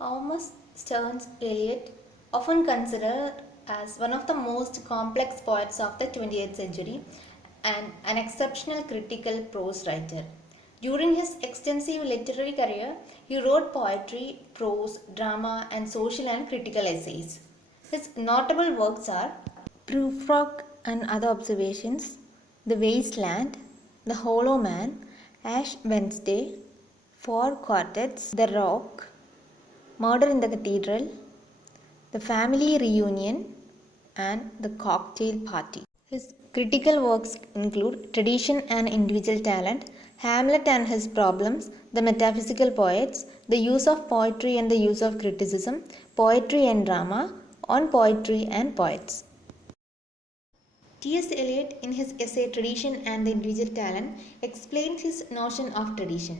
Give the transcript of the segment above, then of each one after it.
Thomas Stearns Eliot, often considered as one of the most complex poets of the 20th century and an exceptional critical prose writer. During his extensive literary career, he wrote poetry, prose, drama, and social and critical essays. His notable works are Prufrock and Other Observations, The Waste Land, The Hollow Man, Ash Wednesday, Four Quartets, The Rock, Murder in the Cathedral, The Family Reunion, and The Cocktail Party. His critical works include Tradition and Individual Talent, Hamlet and His Problems, The Metaphysical Poets, The Use of Poetry and the Use of Criticism, Poetry and Drama, On Poetry and Poets. T.S. Eliot, in his essay Tradition and the Individual Talent, explains his notion of tradition.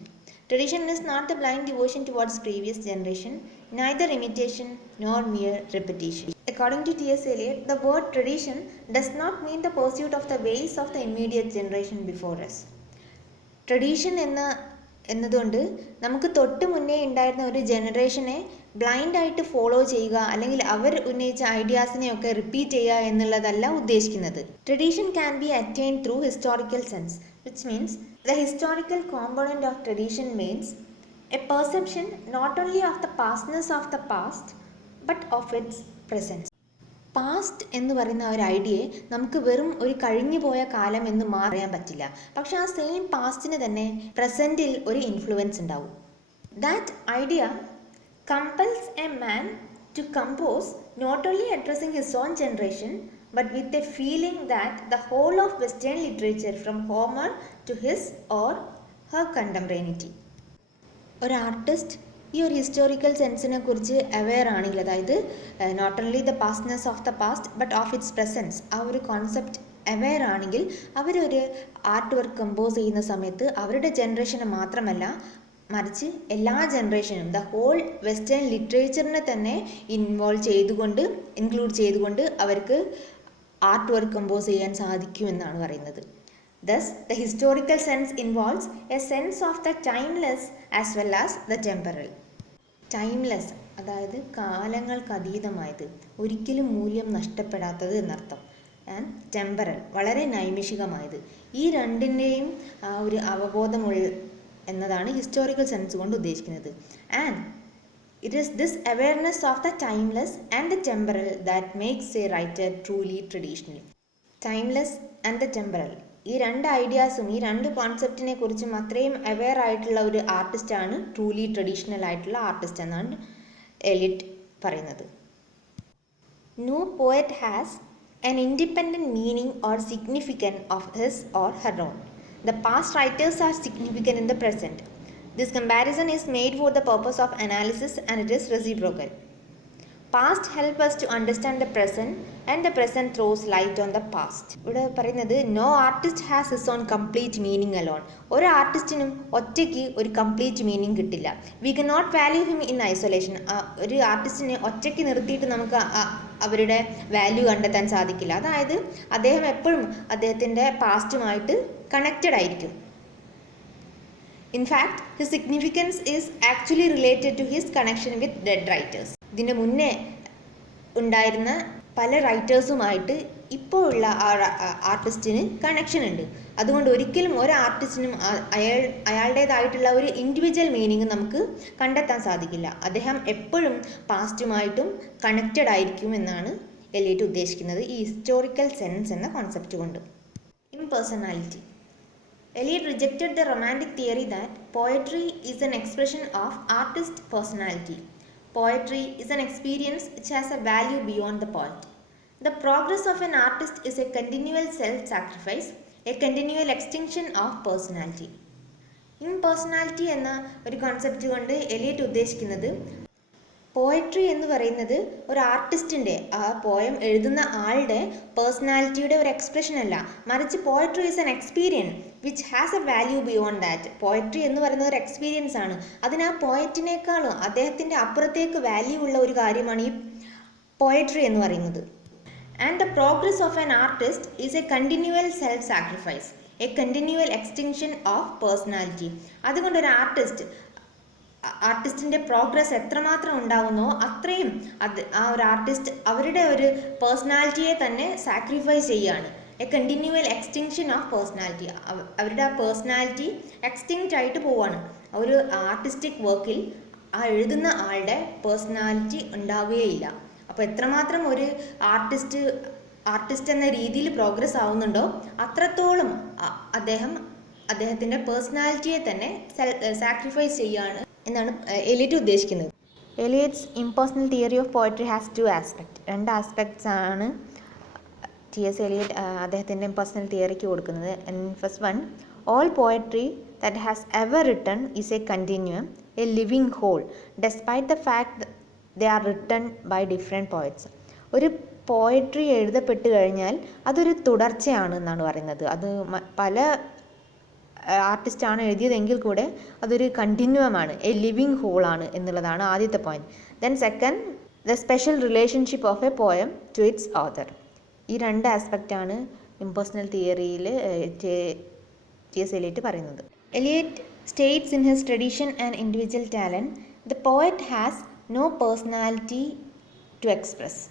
Tradition is not the blind devotion towards previous generation, neither imitation nor mere repetition. According to T.S. Eliot, the word tradition does not mean the pursuit of the ways of the immediate generation before us. Tradition എന്നതുകൊണ്ട് നമുക്ക് തൊട്ട് മുന്നേ ഉണ്ടായിരുന്ന ഒരു ജനറേഷനെ ബ്ലൈൻഡായിട്ട് follow ചെയ്യുക അല്ലെങ്കിൽ അവർ ഉന്നയിച്ച ഐഡിയാസിനെയൊക്കെ repeat ചെയ്യുക എന്നുള്ളതല്ല ഉദ്ദേശിക്കുന്നത്. Tradition can be attained through historical sense, which means the historical component of tradition means a perception not only of the pastness of the past but of its presence. Past എന്ന് പറയുന്ന ഒരു ഐഡിയയെ നമുക്ക് വെറും ഒരു കഴിഞ്ഞു പോയ കാലം എന്ന് പറയാൻ പറ്റില്ല. പക്ഷെ ആ സെയിം പാസ്റ്റിന് തന്നെ പ്രസൻറ്റിൽ ഒരു ഇൻഫ്ലുവൻസ് ഉണ്ടാവും. That idea compels a man to compose not only addressing his own generation but with a feeling that the whole of western literature from Homer to his or her contemporaneity. ഒരു artist ഈ ഒരു historical സെൻസിനെ കുറിച്ച് aware ആണെങ്കിൽ, അതായത് not only the pastness of the past but of its presence, ആ ഒരു concept aware ആണെങ്കിൽ അവരൊരു ആർട്ട് വർക്ക് കമ്പോസ് ചെയ്യുന്ന സമയത്ത് അവരുടെ ജനറേഷന് മാത്രമല്ല മറിച്ച് എല്ലാ ജനറേഷനും ദ ഹോൾ വെസ്റ്റേൺ ലിറ്ററേച്ചറിനെ തന്നെ ഇൻക്ലൂഡ് ചെയ്തുകൊണ്ട് അവർക്ക് ആർട്ട് വർക്ക് കമ്പോസ് ചെയ്യാൻ സാധിക്കുമെന്നാണ് പറയുന്നത്. Thus, the historical sense involves a sense of the timeless as well as the temporal. Timeless, അതായത് കാലങ്ങൾക്ക് അതീതമായത്, ഒരിക്കലും മൂല്യം നഷ്ടപ്പെടാത്തത് എന്നർത്ഥം. ആൻഡ് ടെമ്പറൽ, വളരെ നൈമിഷികമായത്. ഈ രണ്ടിൻ്റെയും ഒരു അവബോധമുള്ള എന്നതാണ് ഹിസ്റ്റോറിക്കൽ സെൻസ് കൊണ്ട് ഉദ്ദേശിക്കുന്നത്. And it is this awareness of the timeless and the temporal that makes A writer truly traditional. Timeless and the temporal, ഈ രണ്ട് ഐഡിയാസും ഈ രണ്ട് കോൺസെപ്റ്റിനെ കുറിച്ചും അത്രയും അവെയർ ആയിട്ടുള്ള ഒരു ആർട്ടിസ്റ്റാണ് ട്രൂലി ട്രഡീഷണൽ ആയിട്ടുള്ള ആർട്ടിസ്റ്റ് എന്നാണ് എലിയറ്റ് പറയുന്നത്. No poet has an independent meaning or significance of his or her own. The past writers are significant in the present. This comparison is made for the purpose of analysis and it is reciprocal. Past help us to understand the present and the present throws light on the past. ഇവിടെ പറയുന്നത് no artist has his own complete meaning alone. ഒരു ആർട്ടിസ്റ്റിനും ഒറ്റയ്ക്ക് ഒരു complete meaning കിട്ടില്ല. We can not value him in isolation. ഒരു ആർട്ടിസ്റ്റിനെ ഒറ്റയ്ക്ക് നിർത്തിയിട്ട് നമുക്ക് അവരുടെ വാല്യൂ കണ്ടെത്താൻ സാധിക്കില്ല. അതായത് അദ്ദേഹം എപ്പോഴും അദ്ദേഹത്തിൻ്റെ പാസ്റ്റുമായിട്ട് കണക്റ്റഡ് ആയിരിക്കും. In fact, his significance is actually related to his connection with dead writers. ഇതിന് മുന്നേ ഉണ്ടായിരുന്ന പല റൈറ്റേഴ്സുമായിട്ട് ഇപ്പോഴുള്ള ആർട്ടിസ്റ്റിന് കണക്ഷൻ ഉണ്ട്. അതുകൊണ്ട് ഒരിക്കലും ഒരു ആർട്ടിസ്റ്റിനും അയാളുടേതായിട്ടുള്ള ഒരു ഇൻഡിവിജ്വൽ മീനിങ് നമുക്ക് കണ്ടെത്താൻ സാധിക്കില്ല. അദ്ദേഹം എപ്പോഴും പാസ്റ്റുമായിട്ടും കണക്റ്റഡ് ആയിരിക്കും എന്നാണ് എലിയറ്റ് ഉദ്ദേശിക്കുന്നത് ഈ ഹിസ്റ്റോറിക്കൽ സെൻസ് എന്ന കോൺസെപ്റ്റ് കൊണ്ട്. Impersonality. Eliot rejected the romantic theory that poetry is an expression of artist personality. Poetry is an experience which has a value beyond the poet. The progress of an artist is a continual self-sacrifice, a continual extinction of personality. Impersonality എന്ന ഒരു concept കൊണ്ട് Eliot ഉദ്ദേശിക്കുന്നത് poetry എന്ന് പറയുന്നത് ഒരു ആർട്ടിസ്റ്റിൻ്റെ, ആ poem എഴുതുന്ന ആളുടെ പേഴ്സണാലിറ്റിയുടെ ഒരു എക്സ്പ്രഷൻ അല്ല, മറിച്ച് poetry is an experience which has A value beyond that. Poetry എന്ന് പറയുന്നത് ഒരു എക്സ്പീരിയൻസ് ആണ്. അതിന് ആ പോയറ്റിനേക്കാളും അദ്ദേഹത്തിൻ്റെ അപ്പുറത്തേക്ക് വാല്യൂ ഉള്ള ഒരു കാര്യമാണ് ഈ പോയട്രി എന്ന് പറയുന്നത്. And the progress of an artist is A continual self sacrifice, A continual extinction of personality. അതുകൊണ്ട് ഒരു ആർട്ടിസ്റ്റ് ആർട്ടിസ്റ്റിൻ്റെ പ്രോഗ്രസ് എത്രമാത്രം ഉണ്ടാവുന്നോ അത്രയും ആ ഒരു ആർട്ടിസ്റ്റ് അവരുടെ ഒരു പേഴ്സണാലിറ്റിയെ തന്നെ സാക്രിഫൈസ് ചെയ്യുകയാണ്. A continual extinction of personality. അവരുടെ ആ പേഴ്സണാലിറ്റി എക്സ്റ്റിങ്ക്റ്റ് ആയിട്ട് പോവുകയാണ്. ഒരു ആർട്ടിസ്റ്റിക് വർക്കിൽ ആ എഴുതുന്ന ആളുടെ പേഴ്സണാലിറ്റി ഉണ്ടാവുകയില്ല. അപ്പോൾ എത്രമാത്രം ഒരു ആർട്ടിസ്റ്റ് എന്ന രീതിയിൽ പ്രോഗ്രസ് ആവുന്നുണ്ടോ അത്രത്തോളം അദ്ദേഹത്തിൻ്റെ പേഴ്സണാലിറ്റിയെ തന്നെ സാക്രിഫൈസ് ചെയ്യുകയാണ് എന്നാണ് എലിയറ്റ് ഉദ്ദേശിക്കുന്നത്. Eliot's impersonal theory of poetry has 2 aspect. 2 aspects ആണ് T.S. Eliot അദ്ദേഹത്തിൻ്റെ പേഴ്സണൽ തിയറിക്ക് കൊടുക്കുന്നത്. First one, all poetry that has ever written is a continuum, a living whole, despite the fact they are written by different poets. ഒരു poetry എഴുതപ്പെട്ട് കഴിഞ്ഞാൽ അതൊരു തുടർച്ചയാണ് എന്നാണ് പറയുന്നത്. അത് പല ആർട്ടിസ്റ്റാണ് എഴുതിയതെങ്കിൽ കൂടെ അതൊരു കണ്ടിന്യൂമാണ്, എ ലിവിങ് ഹോളാണ് എന്നുള്ളതാണ് ആദ്യത്തെ point. Then second, the special relationship of a poem to its author. ഈ 2 ആസ്പെക്റ്റാണ് ഇംപേഴ്സണൽ തിയറിയിൽ T.S. Eliot പറയുന്നത്. Eliot states in his tradition and individual talent the poet has no personality to express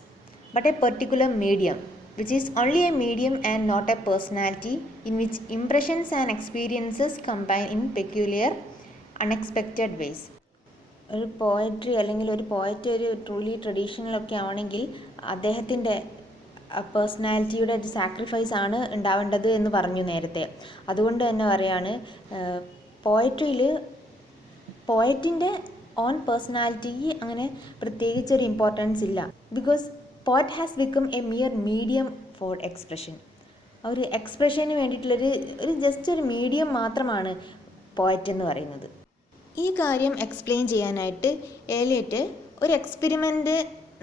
but a particular medium which is only a medium and not a personality, in which impressions and experiences combine in peculiar, unexpected ways. ഒരു poetry അല്ലെങ്കിൽ ഒരു poet ഒരു truly ട്രഡീഷണലൊക്കെ ആണെങ്കിൽ അദ്ദേഹത്തിൻ്റെ പേഴ്സണാലിറ്റിയുടെ ഒരു sacrifice ആണ് ഉണ്ടാവേണ്ടത് എന്ന് പറഞ്ഞു നേരത്തെ. അതുകൊണ്ട് തന്നെ പറയാണ് പോയട്രിയിൽ പോയറ്റിൻ്റെ ഓൺ പേഴ്സണാലിറ്റിക്ക് അങ്ങനെ പ്രത്യേകിച്ചൊരു ഇമ്പോർട്ടൻസ് ഇല്ല. Because poet has become A mere medium four expression. ഒരു എക്സ്പ്രഷന് വേണ്ടിയിട്ടുള്ളൊരു ജസ്റ്റ് ഒരു മീഡിയം മാത്രമാണ് പോയറ്റ് എന്ന് പറയുന്നത്. ഈ കാര്യം എക്സ്പ്ലെയിൻ ചെയ്യാനായിട്ട് എലിയറ്റ് ഒരു എക്സ്പെരിമെൻ്റ്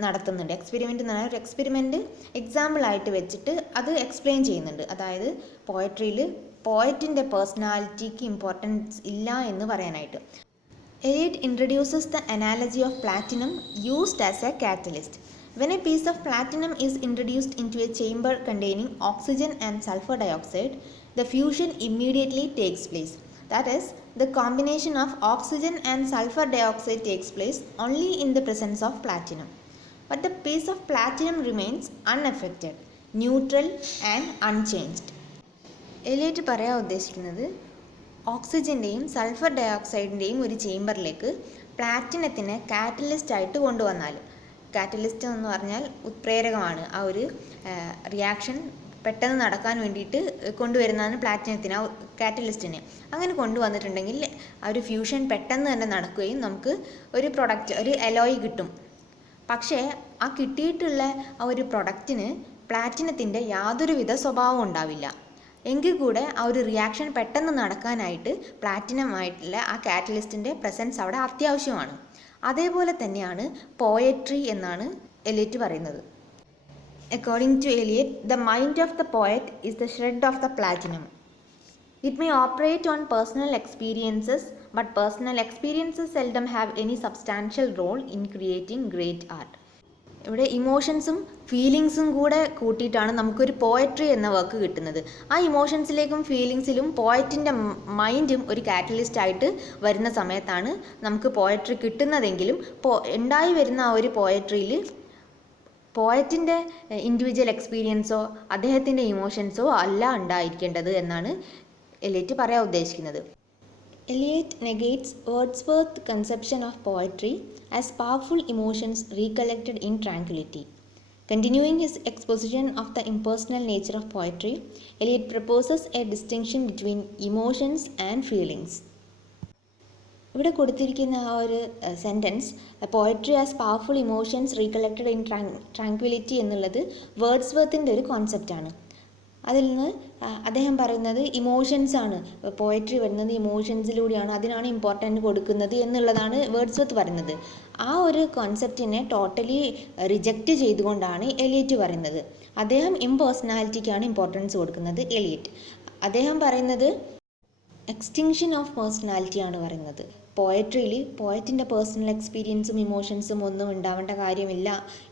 നടത്തുന്നുണ്ട്. എക്സ്പെരിമെൻ്റ് എന്ന് പറഞ്ഞാൽ ഒരു എക്സ്പെരിമെൻ്റ് എക്സാമ്പിളായിട്ട് വെച്ചിട്ട് അത് എക്സ്പ്ലെയിൻ ചെയ്യുന്നുണ്ട്. അതായത് പോയട്രിയിൽ പോയറ്റിൻ്റെ പേഴ്സണാലിറ്റിക്ക് ഇമ്പോർട്ടൻസ് ഇല്ല എന്ന് പറയാനായിട്ട്. Eliot introduces the analogy of platinum used as a catalyst. When a piece of platinum is introduced into a chamber containing oxygen and sulfur dioxide, the fusion immediately takes place. That is, the combination of oxygen and sulfur dioxide takes place only in the presence of platinum. But the piece of platinum remains unaffected, neutral and unchanged. Eliot പറയാൻ ഉദ്ദേശിക്കുന്നത് ഓക്സിജൻ്റെയും sulphur ഡയോക്സൈഡിൻ്റെയും ഒരു ചേംബറിലേക്ക് പ്ലാറ്റിനത്തിനെ catalyst ആയിട്ട് കൊണ്ടുവന്നാൽ, catalyst എന്ന് പറഞ്ഞാൽ ഉത്പ്രേരകമാണ്, ആ ഒരു reaction പെട്ടെന്ന് നടക്കാൻ വേണ്ടിയിട്ട് കൊണ്ടുവരുന്നതാണ് പ്ലാറ്റിനത്തിന്, ആ കാറ്റലിസ്റ്റിനെ. അങ്ങനെ കൊണ്ടുവന്നിട്ടുണ്ടെങ്കിൽ ആ ഒരു ഫ്യൂഷൻ പെട്ടെന്ന് തന്നെ നടക്കുകയും നമുക്ക് ഒരു പ്രൊഡക്റ്റ്, ഒരു അലോയ് കിട്ടും. പക്ഷേ ആ കിട്ടിയിട്ടുള്ള ആ ഒരു പ്രൊഡക്റ്റിന് പ്ലാറ്റിനത്തിൻ്റെ യാതൊരുവിധ സ്വഭാവം ഉണ്ടാവില്ല. എങ്കിൽ കൂടെ ആ ഒരു റിയാക്ഷൻ പെട്ടെന്ന് നടക്കാനായിട്ട് പ്ലാറ്റിനമായിട്ടുള്ള ആ കാറ്റലിസ്റ്റിൻ്റെ പ്രസൻസ് അവിടെ അത്യാവശ്യമാണ്. അതേപോലെ തന്നെയാണ് പോയട്രി എന്നാണ് എലിയറ്റ് പറയുന്നത്. According to Eliot, the mind of the poet is the shred of the platinum. It may operate on personal experiences, but personal experiences seldom have any substantial role in creating great art. ഇവിടെ ഇമോഷൻസും ഫീലിങ്സും കൂടെ കൂട്ടിയിട്ടാണ് നമുക്കൊരു poetry എന്ന work കിട്ടുന്നത്. ആ ഇമോഷൻസിലേക്കും ഫീലിങ്സിലും പോയറ്റിൻ്റെ മൈൻഡും ഒരു catalyst ആയിട്ട് വരുന്ന സമയത്താണ് നമുക്ക് പോയട്രി കിട്ടുന്നതെങ്കിലും ഉണ്ടായി വരുന്ന ആ ഒരു പോയട്രിയിൽ പോയറ്റിൻ്റെ ഇൻഡിവിജ്വൽ എക്സ്പീരിയൻസോ അദ്ദേഹത്തിൻ്റെ ഇമോഷൻസോ അല്ല ഉണ്ടായിരിക്കേണ്ടത് എന്നാണ് എലിയറ്റ് പറയാൻ ഉദ്ദേശിക്കുന്നത്. Eliot negates Wordsworth's conception of poetry as powerful emotions recollected in tranquility. Continuing his exposition of the impersonal nature of poetry, Eliot proposes a distinction between emotions and feelings. ഇവിടെ കൊടുത്തിരിക്കുന്ന ആ ഒരു sentence, poetry as powerful emotions recollected in tranquillity എന്നുള്ളത് വേർഡ്സ്വർത്തിൻ്റെ ഒരു കോൺസെപ്റ്റാണ്. അതിൽ നിന്ന് അദ്ദേഹം പറയുന്നത് ഇമോഷൻസാണ്, പോയട്രി വരുന്നത് ഇമോഷൻസിലൂടെയാണ്, അതിനാണ് ഇമ്പോർട്ടൻ്റ് കൊടുക്കുന്നത് എന്നുള്ളതാണ് വേർഡ്സ്വർത്ത് പറയുന്നത്. ആ ഒരു കോൺസെപ്റ്റിനെ ടോട്ടലി റിജക്റ്റ് ചെയ്തുകൊണ്ടാണ് എലിയറ്റ് പറയുന്നത്. അദ്ദേഹം ഇംപേഴ്സണാലിറ്റിക്കാണ് ഇമ്പോർട്ടൻസ് കൊടുക്കുന്നത്. എലിയറ്റ് അദ്ദേഹം പറയുന്നത് എക്സ്റ്റിങ്ഷൻ ഓഫ് പേഴ്സണാലിറ്റിയാണ് പറയുന്നത്. പോയട്രിയിൽ പോയറ്റിൻ്റെ പേഴ്സണൽ എക്സ്പീരിയൻസും ഇമോഷൻസും ഒന്നും ഉണ്ടാവേണ്ട കാര്യമില്ല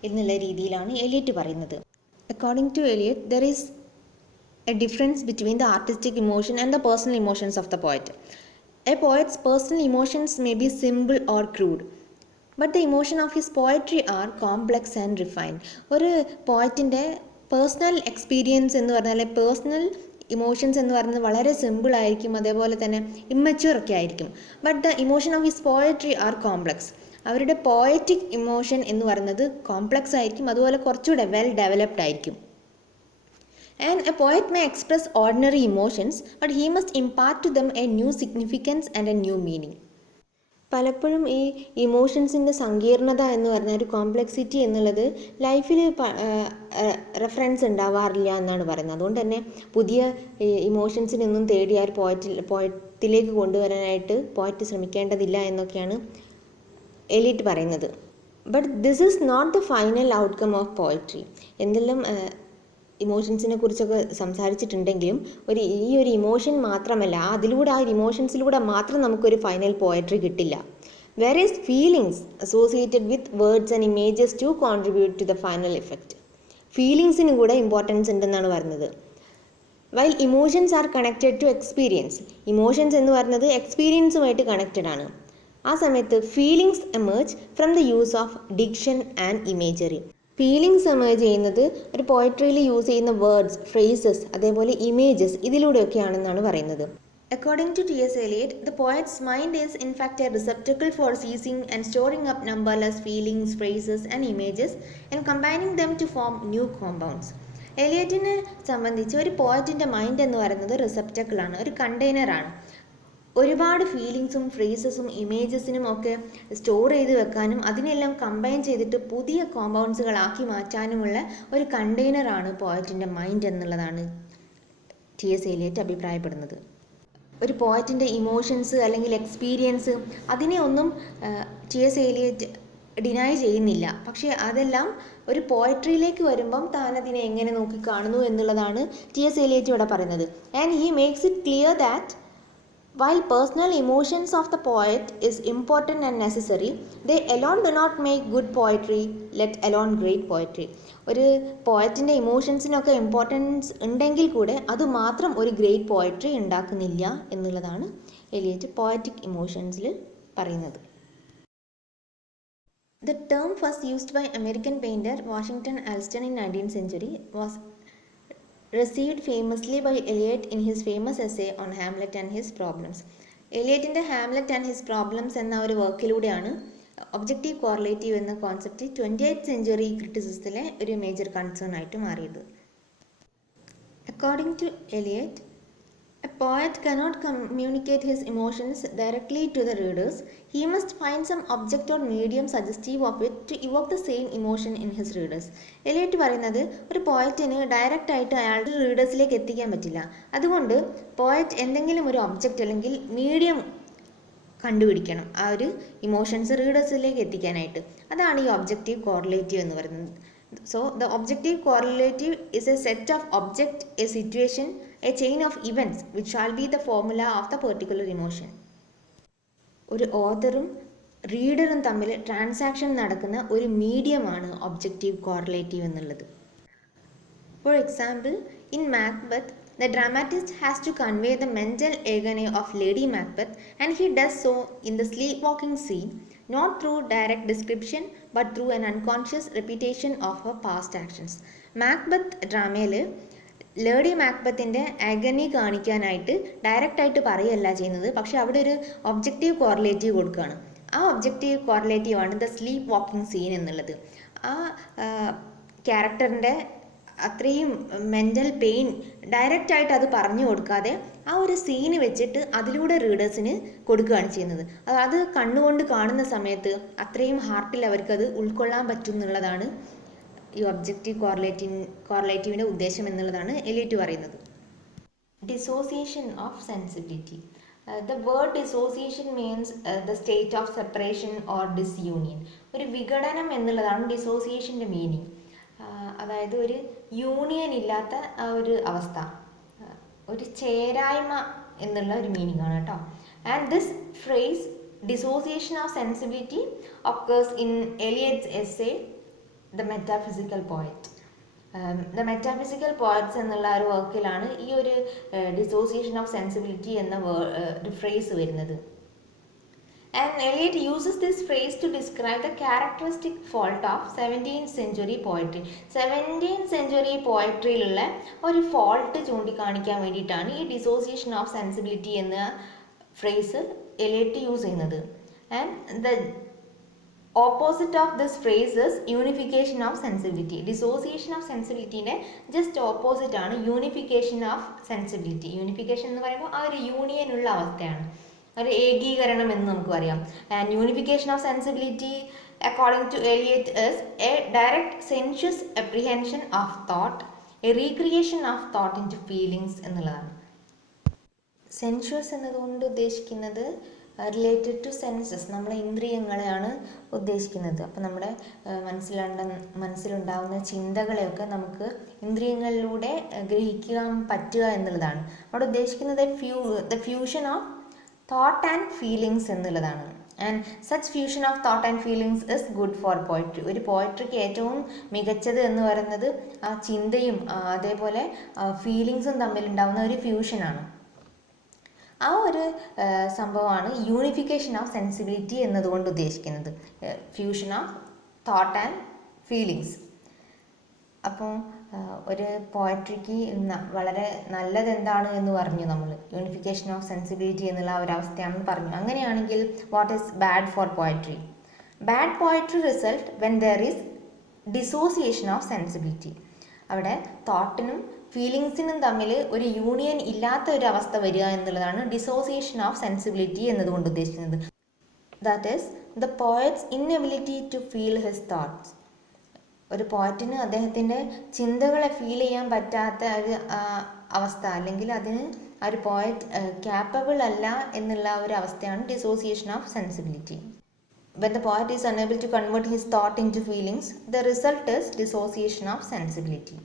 എന്നുള്ള രീതിയിലാണ് എലിയറ്റ് പറയുന്നത്. According to Eliot, there is a difference between the artistic emotion and the personal emotions of the poet. A poet's personal emotions may be simple or crude, but the emotion of his poetry are complex and refined. ഒരു പോയറ്റിൻ്റെ personal experience എന്ന് പറഞ്ഞാൽ personal emotions എന്ന് പറയുന്നത് വളരെ simple ആയിരിക്കും, അതേപോലെ തന്നെ immature ഒക്കെ ആയിരിക്കും. But the emotion of his poetry are complex. അവരുടെ പോയറ്റിക് ഇമോഷൻ എന്ന് പറയുന്നത് കോംപ്ലക്സ് ആയിരിക്കും, അതുപോലെ കുറച്ചുകൂടെ വെൽ ഡെവലപ്ഡ് ആയിരിക്കും. And a poet may express ordinary emotions, but he must impart to them a new significance and a new meaning. പലപ്പോഴും ഈ ഇമോഷൻസിൻ്റെ സങ്കീർണത എന്ന് പറഞ്ഞാൽ ഒരു കോംപ്ലക്സിറ്റി എന്നുള്ളത് ലൈഫിൽ റെഫറൻസ് ഉണ്ടാവാറില്ല എന്നാണ് പറയുന്നത്. അതുകൊണ്ട് തന്നെ പുതിയ ഇമോഷൻസിനൊന്നും തേടി ആ ഒരു പോയറ്റിലേക്ക് കൊണ്ടുവരാനായിട്ട് പോയറ്റ് ശ്രമിക്കേണ്ടതില്ല എന്നൊക്കെയാണ് എലിയറ്റ് പറയുന്നത്. But this is not the final outcome of poetry. എന്തെല്ലാം ഇമോഷൻസിനെ കുറിച്ചൊക്കെ സംസാരിച്ചിട്ടുണ്ടെങ്കിലും ഈ ഒരു ഇമോഷൻ മാത്രമല്ല, അതിലൂടെ ആ ഒരു ഇമോഷൻസിലൂടെ മാത്രം നമുക്കൊരു ഫൈനൽ പോയട്രി കിട്ടില്ല. Various feelings associated with words and images to contribute to the final effect. ഫീലിങ്സിനും കൂടെ ഇമ്പോർട്ടൻസ് ഉണ്ടെന്നാണ് പറയുന്നത്. While emotions are connected to experience. Emotions എന്ന് പറയുന്നത് എക്സ്പീരിയൻസുമായിട്ട് കണക്റ്റഡ് ആണ്. ആ സമയത്ത് feelings emerge from the use of diction and imagery. Feelings emerge ചെയ്യുന്നത് ഒരു പോയട്രിയിൽ യൂസ് ചെയ്യുന്ന വേർഡ്സ്, ഫ്രേസസ്, അതേപോലെ ഇമേജസ് ഇതിലൂടെയൊക്കെയാണെന്നാണ് പറയുന്നത്. According to T.S. Eliot, the poet's mind is in fact a receptacle for seizing and storing up numberless feelings, phrases and images and combining them to form new compounds. എലിയറ്റിനെ സംബന്ധിച്ച് ഒരു പോയറ്റിൻ്റെ mind എന്ന് പറയുന്നത് റിസപ്റ്റക്കിളാണ്, ഒരു കണ്ടെയ്നറാണ്. ഒരുപാട് ഫീലിങ്സും ഫ്രേസസും ഇമേജസിനും ഒക്കെ store ചെയ്ത് വെക്കാനും അതിനെല്ലാം കമ്പൈൻ ചെയ്തിട്ട് പുതിയ കോമ്പൗണ്ട്സുകളാക്കി മാറ്റാനുമുള്ള ഒരു കണ്ടെയ്നറാണ് പോയറ്റിൻ്റെ മൈൻഡ് എന്നുള്ളതാണ് T.S. എലിയറ്റ് അഭിപ്രായപ്പെടുന്നത്. ഒരു പോയറ്റിൻ്റെ ഇമോഷൻസ് അല്ലെങ്കിൽ എക്സ്പീരിയൻസ് അതിനെ ഒന്നും T.S. എലിയറ്റ് ഡിനൈ ചെയ്യുന്നില്ല. പക്ഷേ അതെല്ലാം ഒരു പോയട്രിയിലേക്ക് വരുമ്പം താൻ അതിനെ എങ്ങനെ നോക്കിക്കാണുന്നു എന്നുള്ളതാണ് T.S. എലിയറ്റ് ഇവിടെ പറയുന്നത്. And he makes it clear that while personal emotions of the poet is important and necessary, they alone do not make good poetry, let alone great poetry. ഒരു പോയറ്റിൻ്റെ ഇമോഷൻസിനൊക്കെ ഇമ്പോർട്ടൻസ് ഉണ്ടെങ്കിൽ കൂടെ അതുമാത്രം ഒരു ഗ്രേറ്റ് പോയട്രി ഉണ്ടാക്കുന്നില്ല എന്നുള്ളതാണ് Eliot poetic ഇമോഷൻസിൽ പറയുന്നത്. The term first used by American painter Washington Allston in 19th century was received famously by Eliot in his famous essay on Hamlet and his problems. എലിയറ്റിൻ്റെ Hamlet and his problems എന്ന ഒരു വർക്കിലൂടെയാണ് objective correlative എന്ന concept 20th century ക്രിറ്റിസിസത്തിലെ ഒരു major concern ആയിട്ട് മാറിയത്. According to Eliot, a poet cannot communicate his emotions directly to the readers. He must find some object or medium suggestive of it to evoke the same emotion in his readers. Eliot പറയുന്നത് ഒരു പോയറ്റിന് direct ആയിട്ട് അയാളുടെ റീഡേഴ്സിലേക്ക് എത്തിക്കാൻ പറ്റില്ല. അതുകൊണ്ട് poet എന്തെങ്കിലും ഒരു object അല്ലെങ്കിൽ മീഡിയം കണ്ടുപിടിക്കണം ആ ഒരു ഇമോഷൻസ് റീഡേഴ്സിലേക്ക് എത്തിക്കാനായിട്ട്. അതാണ് ഈ ഒബ്ജക്റ്റീവ് കോറിലേറ്റീവ് എന്ന് പറയുന്നത്. So the objective correlative is a set of object, a situation, a chain of events which shall be the formula of the particular emotion. ഒരു ഓതറും റീഡറും തമ്മിൽ ട്രാൻസാക്ഷൻ നടക്കുന്ന ഒരു മീഡിയമാണ് ഒബ്ജക്റ്റീവ് കോറിലേറ്റീവ് എന്നുള്ളത്. For example, in Macbeth, the dramatist has to convey the mental agony of Lady Macbeth, and he does so in the sleepwalking scene, not through direct description but through an unconscious repetition of her past actions. Macbeth ഡ്രാമയിൽ lady മാക്ബത്തിൻ്റെ agony കാണിക്കാനായിട്ട് ഡയറക്റ്റായിട്ട് പറയുകയല്ല ചെയ്യുന്നത്, പക്ഷെ അവിടെ ഒരു objective correlative കൊടുക്കുകയാണ്. ആ ഒബ്ജക്റ്റീവ് കോറിലേറ്റീവാണ് ദ സ്ലീപ്പ് വാക്കിംഗ് സീൻ എന്നുള്ളത്. ആ ക്യാരക്ടറിൻ്റെ അത്രയും മെൻ്റൽ പെയിൻ ഡയറക്റ്റായിട്ട് അത് പറഞ്ഞു കൊടുക്കാതെ ആ ഒരു സീന് വെച്ചിട്ട് അതിലൂടെ റീഡേഴ്സിന് കൊടുക്കുകയാണ് ചെയ്യുന്നത്. അത് കണ്ണുകൊണ്ട് കാണുന്ന സമയത്ത് അത്രയും ഹാർട്ടിൽ അവർക്കത് ഉൾക്കൊള്ളാൻ പറ്റും എന്നുള്ളതാണ് ഈ ഒബ്ജക്റ്റീവ് കോറിലേറ്റീവിൻ്റെ ഉദ്ദേശം എന്നുള്ളതാണ് എലിയറ്റ് പറയുന്നത്. Dissociation of sensibility. The word dissociation means the state of separation or disunion. ഒരു വിഘടനം എന്നുള്ളതാണ് ഡിസോസിയേഷൻ്റെ മീനിങ്. അതായത് ഒരു യൂണിയൻ ഇല്ലാത്ത ആ ഒരു അവസ്ഥ, ഒരു ചേരായ്മ എന്നുള്ള ഒരു മീനിങ് ആണ് കേട്ടോ. And this phrase dissociation of sensibility occurs in Elliot's essay the metaphysical poet. The metaphysical poets എന്നുള്ള ഒരു വർക്കിലാണ് ഈ ഒരു ഡിസോസിയേഷൻ ഓഫ് സെൻസിബിലിറ്റി എന്ന ഫ്രേസ് വരുന്നത്. And Eliot uses this phrase to describe the characteristic fault of 17th century poetry. 17th century പോയട്രിയിലുള്ള ഒരു fault ചൂണ്ടിക്കാണിക്കാൻ വേണ്ടിയിട്ടാണ് ഈ ഡിസോസിയേഷൻ ഓഫ് സെൻസിബിലിറ്റി എന്ന ഫ്രേസ് എലിയറ്റ് യൂസ് ചെയ്യുന്നത്. And the opposite of this phrase is unification of sensibility. Dissociation of സെൻസിബിലിറ്റീൻ്റെ just opposite ആണ് unification of sensibility. Unification എന്ന് പറയുമ്പോൾ ആ ഒരു യൂണിയനുള്ള അവസ്ഥയാണ്, ഒരു ഏകീകരണം എന്ന് നമുക്ക് പറയാം. And unification of sensibility according to Eliot is a direct sensuous apprehension of thought, a recreation of thought into feelings എന്നുള്ളതാണ്. സെൻഷ്യസ് എന്നതുകൊണ്ട് ഉദ്ദേശിക്കുന്നത് റിലേറ്റഡ് ടു സെൻസസ്, നമ്മളെ ഇന്ദ്രിയങ്ങളെയാണ് ഉദ്ദേശിക്കുന്നത്. അപ്പോൾ നമ്മുടെ മനസ്സിലുണ്ടാകുന്ന ചിന്തകളെയൊക്കെ നമുക്ക് ഇന്ദ്രിയങ്ങളിലൂടെ ഗ്രഹിക്കാൻ പറ്റുക എന്നുള്ളതാണ്. അവിടെ ഉദ്ദേശിക്കുന്നത് the fusion of thought and feelings എന്നുള്ളതാണ്. And such fusion of thought and feelings is good for poetry. ഒരു പോയട്രിക്ക് ഏറ്റവും മികച്ചത് എന്ന് പറയുന്നത് ആ ചിന്തയും അതേപോലെ ഫീലിങ്സും തമ്മിലുണ്ടാകുന്ന ഒരു ഫ്യൂഷനാണ്. ആ ഒരു സംഭവമാണ് യൂണിഫിക്കേഷൻ ഓഫ് സെൻസിബിലിറ്റി എന്നതുകൊണ്ട് ഉദ്ദേശിക്കുന്നത്, fusion of thought and feelings. അപ്പോൾ ഒരു പോയട്രിക്ക് വളരെ നല്ലത് എന്താണ് എന്ന് പറഞ്ഞു നമ്മൾ, യൂണിഫിക്കേഷൻ ഓഫ് സെൻസിബിലിറ്റി എന്നുള്ള ഒരവസ്ഥയാണെന്ന് പറഞ്ഞു. അങ്ങനെയാണെങ്കിൽ what is bad for poetry? Bad poetry result when there is dissociation of sensibility. അവിടെ തോട്ടിനും ഫീലിങ്സിനും തമ്മിൽ ഒരു യൂണിയൻ ഇല്ലാത്ത ഒരു അവസ്ഥ വരിക എന്നുള്ളതാണ് ഡിസോസിയേഷൻ ഓഫ് സെൻസിബിലിറ്റി എന്നതുകൊണ്ട് ഉദ്ദേശിക്കുന്നത്. That is the poet's inability to feel his thoughts. ഒരു പോയറ്റിന് അദ്ദേഹത്തിൻ്റെ ചിന്തകളെ ഫീൽ ചെയ്യാൻ പറ്റാത്ത ഒരു അവസ്ഥ, അല്ലെങ്കിൽ അതിന് ആ ഒരു പോയറ്റ് ക്യാപ്പബിൾ അല്ല എന്നുള്ള ഒരു അവസ്ഥയാണ് dissociation of sensibility. When the poet is unable to convert his thought into feelings, the result is dissociation of sensibility,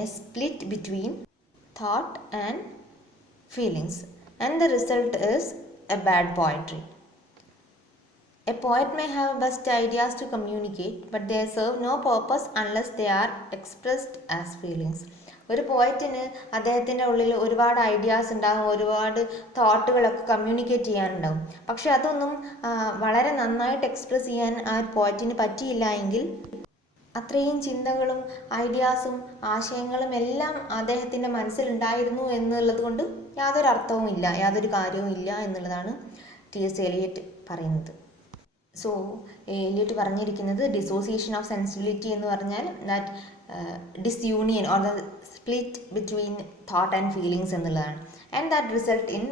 a split between thought and feelings, and the result is a bad poetry. A poet may have best ideas to communicate, but they serve no purpose unless they are expressed as feelings. ഒരു പോയറ്റിന് അദ്ദേഹത്തിൻ്റെ ഉള്ളിൽ ഒരുപാട് ideas ഉണ്ടാകും, ഒരുപാട് തോട്ടുകളൊക്കെ communicate ചെയ്യാനുണ്ടാകും. പക്ഷെ അതൊന്നും വളരെ നന്നായിട്ട് എക്സ്പ്രസ് ചെയ്യാൻ ആ പോയറ്റിന് പറ്റിയില്ല എങ്കിൽ അത്രയും ചിന്തകളും ഐഡിയാസും ആശയങ്ങളും എല്ലാം അദ്ദേഹത്തിൻ്റെ മനസ്സിലുണ്ടായിരുന്നു എന്നുള്ളത് കൊണ്ട് യാതൊരു അർത്ഥവും ഇല്ല, യാതൊരു കാര്യവും ഇല്ല എന്നുള്ളതാണ് ടി.എസ്. എലിയറ്റ് പറയുന്നത്. സോ എലിയറ്റ് പറഞ്ഞിരിക്കുന്നത് ഡിസോസിയേഷൻ ഓഫ് സെൻസിബിലിറ്റി എന്ന് പറഞ്ഞാൽ that disunion or the split between thought and feelings എന്നുള്ളതാണ്. And that result in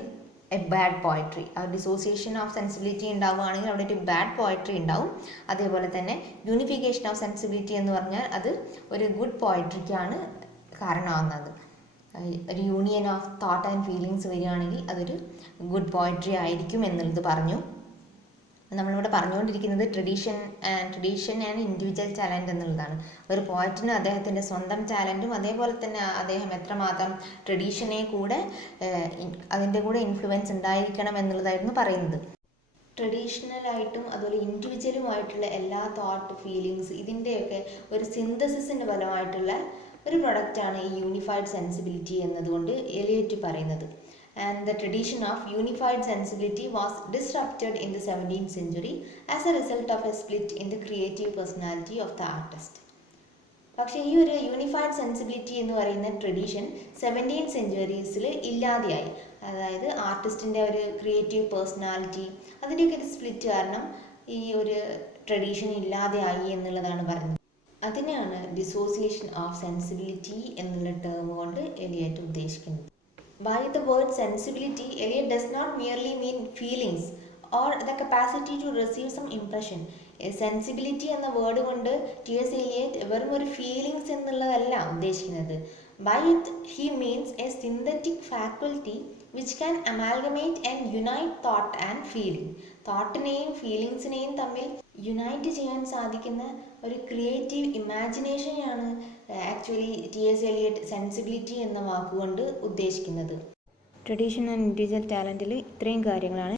a bad poetry. ആ ഡിസോസിയേഷൻ ഓഫ് സെൻസിബിലിറ്റി ഉണ്ടാവുകയാണെങ്കിൽ അവിടെ ഒരു ബാഡ് പോയട്രി ഉണ്ടാവും. അതേപോലെ തന്നെ യൂണിഫിക്കേഷൻ ഓഫ് സെൻസിബിലിറ്റി എന്ന് പറഞ്ഞാൽ അത് ഒരു ഗുഡ് പോയട്രിക്കാണ് കാരണമാകുന്നത്. ഒരു union of thought and feelings വരികയാണെങ്കിൽ അതൊരു ഗുഡ് പോയട്രി ആയിരിക്കും എന്നുള്ളത് പറഞ്ഞു. നമ്മളിവിടെ പറഞ്ഞുകൊണ്ടിരിക്കുന്നത് ട്രഡീഷൻ ആൻഡ് ഇൻഡിവിജ്വൽ ടാലൻറ്റ് എന്നുള്ളതാണ്. ഒരു പോയറ്റിന് അദ്ദേഹത്തിൻ്റെ സ്വന്തം ടാലൻറ്റും അതേപോലെ തന്നെ അദ്ദേഹം എത്രമാത്രം ട്രഡീഷനെ കൂടെ അതിൻ്റെ കൂടെ ഇൻഫ്ലുവൻസ് ഉണ്ടായിരിക്കണം എന്നുള്ളതായിരുന്നു പറയുന്നത്. ട്രഡീഷണലായിട്ടും അതുപോലെ ഇൻഡിവിജ്വലുമായിട്ടുള്ള എല്ലാ തോട്ട് ഫീലിങ്സ് ഇതിൻ്റെയൊക്കെ ഒരു സിന്തസിസിൻ്റെ ഫലമായിട്ടുള്ള ഒരു പ്രൊഡക്റ്റാണ് ഈ യൂണിഫൈഡ് സെൻസിബിലിറ്റി എന്നതുകൊണ്ട് എലിയറ്റ് പറയുന്നത്. And the tradition of unified sensibility was disrupted in the 17th century as a result of a split in the creative personality of the artist. പക്ഷേ ഈ ഒരു യൂണിഫൈഡ് സെൻസിബിലിറ്റി എന്ന് പറയുന്ന ട്രഡീഷൻ 17th സെഞ്ച്വറീസിൽ ഇല്ലാതെയായി. അതായത് ആർട്ടിസ്റ്റിൻ്റെ ഒരു ക്രിയേറ്റീവ് പേഴ്സണാലിറ്റി അതിൻ്റെയൊക്കെ ഒരു സ്പ്ലിറ്റ് കാരണം ഈ ഒരു ട്രഡീഷൻ ഇല്ലാതെയായി എന്നുള്ളതാണ് പറയുന്നത്. അതിനെയാണ് ഡിസോസിയേഷൻ ഓഫ് സെൻസിബിലിറ്റി എന്നുള്ള ടേം കൊണ്ട് എലിയറ്റ് ഉദ്ദേശിക്കുന്നത്. By the word sensibility, Eliot does not merely mean feelings or the capacity to receive some impression. Sensibility എന്ന വേർഡ് കൊണ്ട് ടി.എസ്. എലിയറ്റ് വെറും ഒരു ഫീലിങ്സ് എന്നുള്ളതല്ല ഉദ്ദേശിക്കുന്നത്. By it he means a synthetic faculty which can amalgamate and unite thought and feeling. തോട്ടിനെയും ഫീലിങ്സിനെയും തമ്മിൽ unite ചെയ്യാൻ സാധിക്കുന്ന ഒരു ക്രിയേറ്റീവ് ഇമാജിനേഷനെയാണ് ആക്ച്വലി ടി.എസ്. എലിയറ്റ് സെൻസിബിലിറ്റി എന്ന വാക്കുകൊണ്ട് ഉദ്ദേശിക്കുന്നത്. ട്രഡീഷൻ ആൻഡ് ഇൻഡിവിജ്വൽ ടാലൻറ്റിൽ ഇത്രയും കാര്യങ്ങളാണ്